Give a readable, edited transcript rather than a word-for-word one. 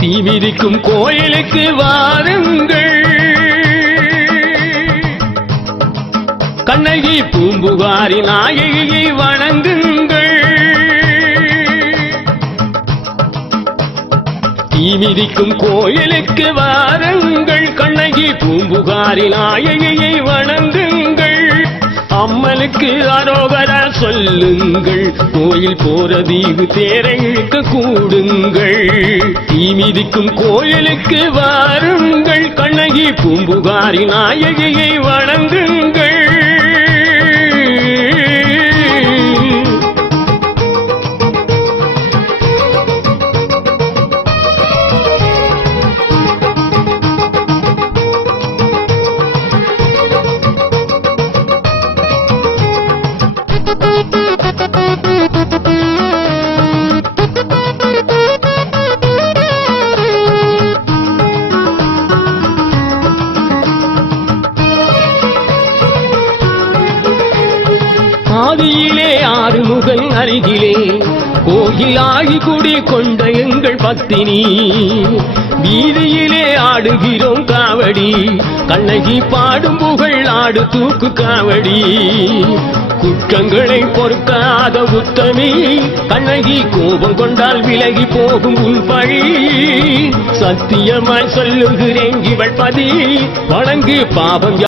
தீமிதிக்கும் கோயிலுக்கு வாருங்கள். கண்ணகி பூம்புகாரி நாயகியை வணங்குங்கள். தீமிதிக்கும் கோயிலுக்கு வாருங்கள். கண்ணகி பூம்புகாரி நாயகியை வணங்குங்கள். அம்மனுக்கு அரோகரா சொல்லுங்கள். கோயில் போற தீவு தேரை இழுக்க கூடுங்கள். தீமிதிக்கும் கோயிலுக்கு வாருங்கள். கண்ணகி பூம்புகாரி நாயகியை வணங்குங்கள். ஆதியிலே ஆறுமுகன் அருகிலே கோயிலாகி குடி கொண்ட எங்கள் பத்தினி வீதியிலே ஆடுகிறோம் காவடி. கண்ணகி பாடும் புகழ் ஆடு தூக்கு காவடி. குற்றங்களை பொறுக்காத உத்தமி கண்ணகி கோபம் கொண்டால் விலகி போகும் உன் பழி. சத்தியமாய் சொல்லுகிறேன் இவள் பதி வணங்கு பாவம்